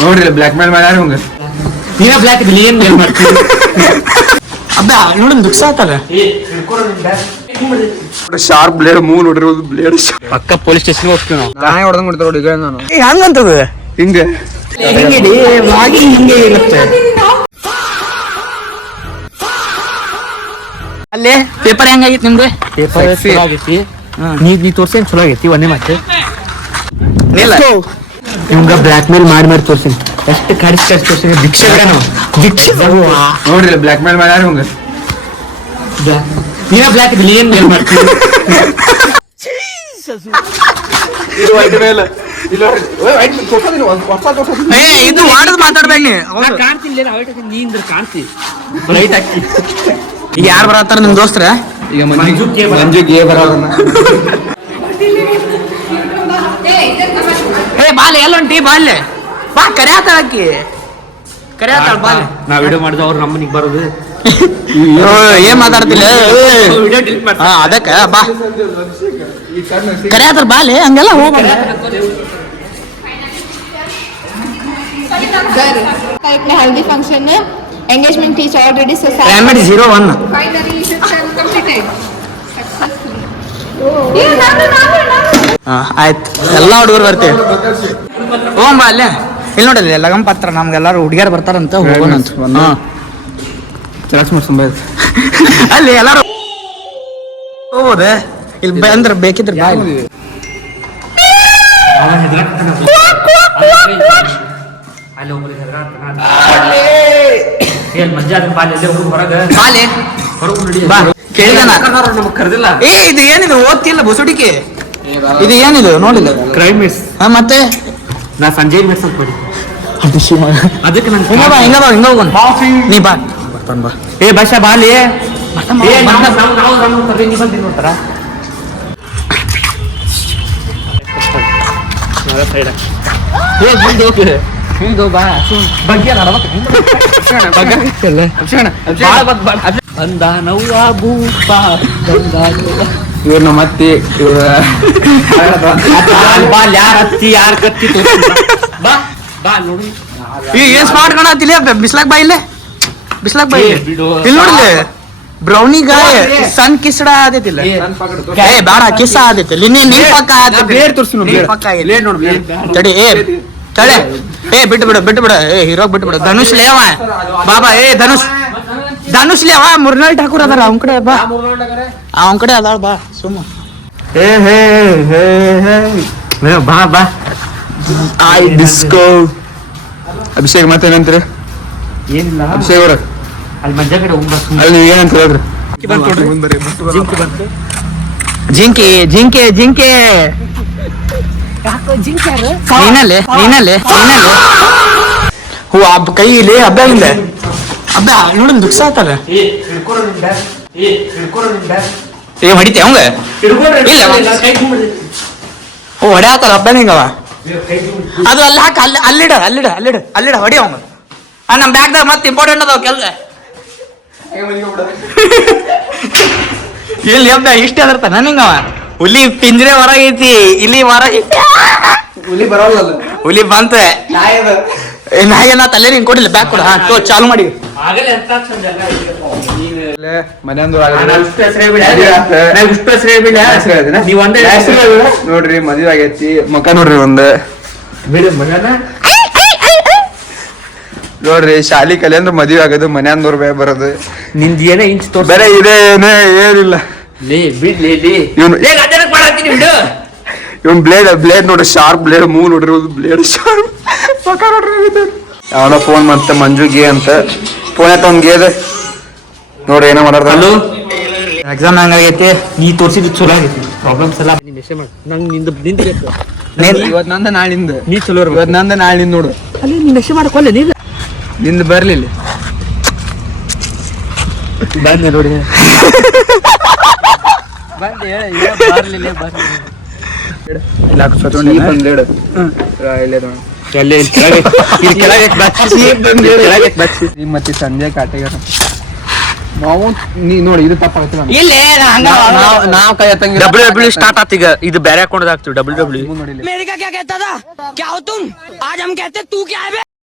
ನೋಡ್ರಿ black mail ಮಾಡ್ಯಾರ ಹಂಗ ನೀನ ಬ್ಲಾಕ್ ಇದ್ಲಿ ಏನ್ ಮೇಲ್ ಮಾಡ್ತೀವಿ ಅಬ್ಬ ನೋಡೋಣ ದುಃಖ ಆತಲ್ಲ ಶಾರ್ಪ್ ಬ್ಲೇಡ್ ಮೂವ್ ನೋಡ್ರಿ ಬ್ಲೇಡ್ ಪಕ್ಕ ಪೊಲೀಸ್ ಸ್ಟೇಷನ್ ಹೋಗ್ತೀವಿ ನಾವು ನಾಯಿ ಹೊಡೆದಂಗ್ ಬಿಡ್ತಾರ ನೋಡಿ ಈಗ ನಾನು ಹಂಗಂತದ ಹಿಂಗೆ ಹೆಂಗಿಡಿ ವಾಕಿಂಗ್ ಹಿಂಗೆ ಇರುತ್ತೆ ಅಲ್ಲೇ ಪೇಪರ್ ಹೆಂಗಾಗಿತ್ತು ನಿಮ್ದು ಪೇಪರ್ ಚಲೋ ಆಗೈತಿ ನೀ ತೋರ್ಸೇನ್ ಚಲೋ ಆಗೈತಿ ಒಂದೇ ಮತ್ತೆ ನಿಮ್ಗ ಬ್ಲಾಕ್ ಮೇಲ್ ಮಾಡಿ ತೋರ್ಸಿನಿ ಎಷ್ಟು ಕಡಿಸ್ ತೋರ್ಸಿನಿ ಭಿಕ್ಷೆ ನೋಡ್ರಿ ಬ್ಲಾಕ್ ಮೇಲ್ ಮಾಡ್ಯಾರ ಹಂಗ ನೀನ ಬ್ಲಾಕ್ ಇದ್ಲಿ ಏನ್ ಮೇಲ್ ಮಾಡ್ತೀವಿ ಇದು ವಾಡದ್ ಮಾತಾಡ್ಬೇಡಿ ಕಾಣ್ತಿಲ್ಲ ನೀಂದ್ರ ಕಾಣ್ತಿ ಲೈಟ್ ಹಾಕಿ ಈಗ ಯಾರು ಬರತ್ತಾರ ನಿಮ್ ದೋಸ್ತರ ಈಗ ಮಂಜು ಗೇ ಬರೋದನ್ನ ಬಾಲೆ ಎಲ್ಲೊಂಟಿ ಬಾಲ್ಯ ಬಾ ಕರ್ಯಾತಾಳಕಿ ಕರ್ಯಾತಾಳ ಬಾಲ್ಯ ನಾ ವಿಡಿಯೋ ಮಾಡಿದ ಅವ್ರು ನಮ್ಮನಿಗೆ ಬರೋದು ಏನ್ ಮಾತಾಡ್ತಿಲ್ಲ ಅದಕ್ಕ ಬಾ ಕರ್ಯಾತಾರ ಬಾಲೆ ಹಂಗೆಲ್ಲ ಹೋಗ healthy function engagement teach already society primary 01 finally reception completed successfully ಆಯ್ತು ಎಲ್ಲ ಹುಡುಗರು ಬರ್ತೀವಿ ಹೋಗಂಬ ಅಲ್ಲೇ ಇಲ್ಲಿ ನೋಡಿಲ್ಲ ಲಗಂ ಪತ್ರ ನಮ್ಗೆಲ್ಲಾರು ಹುಡುಗಿಯರು ಬರ್ತಾರಂತ ಹೋಗೋಣ ಅಂತ ಅಲ್ಲಿ ಎಲ್ಲಾರು ಹೋಗೋದೆ ಇಲ್ಲಿ ಅಂದ್ರೆ ಬೇಕಿದ್ರೆ ಬಾ ಏ ಇದು ಏನಿದು ಓದ್ತಿಲ್ಲ ಬುಸುಡಿಕೆ ಇದು ಏನಿದು ನೋಡಿಲ್ಲ ಕ್ರೈಮ್ ಮತ್ತೆ ನಾ ಸಂಜಯ್ ಮಿಸ್ ಅಂತ ಅದಕ್ಕೆ ನಾನು ಹಿಂಗ ಹೋಗೋಣ ನೀ ಬಾ ಬರ್ತಾನ ಬಾ ಏ ಭಾಷಾ ಬಾಲಿ ನೋಡ್ತಾರ ಇವ್ರನ್ನ ಮತ್ತೆ ಯಾರ ಹತ್ತಿ ಯಾರ ಕತ್ತಿ ಏನ್ ಸ್ಮಾರ್ಟ್ ಕಾಣತಿಲ್ಲ ಬಿಸ್ಲಾಕ್ ಬಾ ಇಲ್ಲೇ ಬಿಸ್ಲಾಕ್ ಬಾ ಇಲ್ಲಿ ನೋಡ್ಲಿ ಬ್ರೌನಿ ಗಾಯ ಸಣ್ಣ ಕಿಸ್ಡ ಆದೈತಿಲ್ಲ ಏ ಬೇಡ ಕಿಸ್ಸ ಆದೈತಿ ನೀನ್ ಪಕ್ಕ ತಡಿ ಏ ತಡೆ ಏ ಬಿಟ್ಟು ಬಿಡು ಏ ಹೀರೋಗ್ ಬಿಟ್ಟು ಬಿಡು ಧನುಷ್ ಲೇವ ಬಾಬಾ ಏ ಧನುಷ್ ಲೇವ ಮುರ್ನಾಳ್ ಠಾಕೂರ್ ಅದಾರ ಅವನ್ ಕಡೆ ಬಾ ಅವನ್ ಕಡೆ ಅದಾಳ ಬಾ ಸುಮ್ಮ ಏ ಹೇ ಬಾ ಐ ಡಿಸ್ಕೋ ಅಭಿಷೇಕ್ ಮತ್ತೇನಂತೀರಿ ಏನಿಲ್ಲ ಅಭಿಷೇಕ್ ಅವ್ರ ಅಲ್ಲಿ ಮಂಜ ಕಡೆ ಅಲ್ಲಿ ನೀವು ಏನಂತ ಹೇಳ್ರಿ ಜಿಂಕೆ ನೀನಲ್ಲೇ ಹೂ ಹಬ್ಬ ಕೈಲಿ ಹಬ್ಬ ಇಲ್ಲ ಹಬ್ಬ ನೋಡ ದುಃಖ ಆತಲ್ಲ ಏ ಹೊಡಿತೆ ಅವಂಗ ಓ ಹೊಡೆ ಆತಲ್ಲ ಹಬ್ಬ ಹಿಂಗವ ಅದು ಅಲ್ಲಿ ಹಾಕ ಅಲ್ಲಿಡ ಹೊಡಿ ಅವಂಗ ನಮ್ ಬ್ಯಾಗ್ದಾಗ ಮತ್ತೆ ಇಂಪಾರ್ಟೆಂಟ್ ಅದಾವ ಕೆಲ್ಸ ಇಲ್ಲಿ ಹಬ್ಬ ಇಷ್ಟ ಅದರ್ತಾನ ನಿಂಗವ ಹುಲಿ ಪಿಂಜರೆ ಹೊರಗೈತಿ ಇಲ್ಲಿ ಹುಲಿ ಬರೋಲ್ಲ ಹುಲಿ ಬಂತ ನಾಯಿನ ತಲೆ ನಿಂಗೆ ಕೊಡಿಲ್ಲ ಬ್ಯಾಗ್ ಕೊಡ ಚಾಲು ಮಾಡಿ ನೋಡ್ರಿ ಮದ್ವೆ ಆಗೈತಿ ಮಕ್ಕ ನೋಡ್ರಿ ಒಂದ್ ನೋಡ್ರಿ ಶಾಲಿ ಕಲೆ ಅಂದ್ರೆ ಮದ್ವೆ ಆಗೋದು ಮನ್ಯಾಂದವ್ರ ಬೇ ಬರೋದು ನಿಂದ ಏನೇ ಇಂಚ್ ತೋರ್ ಬೇರೆ ಇದೆ ಏನಿಲ್ಲ ಇವನ್ ಬ್ಲೇಡ್ ನೋಡ್ರಿ ಶಾರ್ಪ್ ಬ್ಲೇಡ್ ಮೂವ್ ನೋಡ್ರಿ ಬ್ಲೇಡ್ ಶಾರ್ಪ್ ಪಕ್ಕ ನೋಡ್ರಿ ಅವನ ಫೋನ್ ಮತ್ತೆ ಮಂಜುಗೆ ಅಂತ ಫೋನ್ ಆಯ್ತ ಅವ್ನ್ ಗೇದ ನೋಡ್ರಿ ಏನೋ ಮಾತಾಡ್ತಾನ ಎಕ್ಸಾಮ್ ಹಂಗಾಗೈತಿ ನೀ ತೋರ್ಸಿದ್ ಚಲೋ ಆಗೈತಿ ಪ್ರಾಬ್ಲಮ್ಸ್ ಎಲ್ಲ ನಂಗೆ ಇವತ್ ನಂದ ನಾಳಿಂದ ನೀ ಚಲೋ ಇವತ್ ನಂದ ನಾಳಿಂದ ನೋಡು ಅಲ್ಲಿ ನೀ ನಶೆ ಮಾಡ್ಕೊಲ್ಲ ನೀ ನಿಂದ ಬರ್ಲಿಲ್ಲ ಬಂದೆ ನೋಡಿ ಮತ್ತೆ ಸಂಜೆ ಕಾಟಗಾರ ನಾವು ನೋಡಿ ಇದು ತಪ್ಪಾಗುತ್ತೆ ಇಲ್ಲಿ ನಾವು ಕೈ ಎತ್ತಂಗಿಲ್ಲ. WWE ಸ್ಟಾರ್ಟ್ ಆತ್ ಈಗ ಇದು ಬೇರೆ ಹಾಕೊಂಡ್ ಹಾಕ್ತಿವಿ WWE ನೋಡಿಲ್ಲ मेरे का क्या कहता था क्या हो तुम आज हम कहते तू क्या है बे?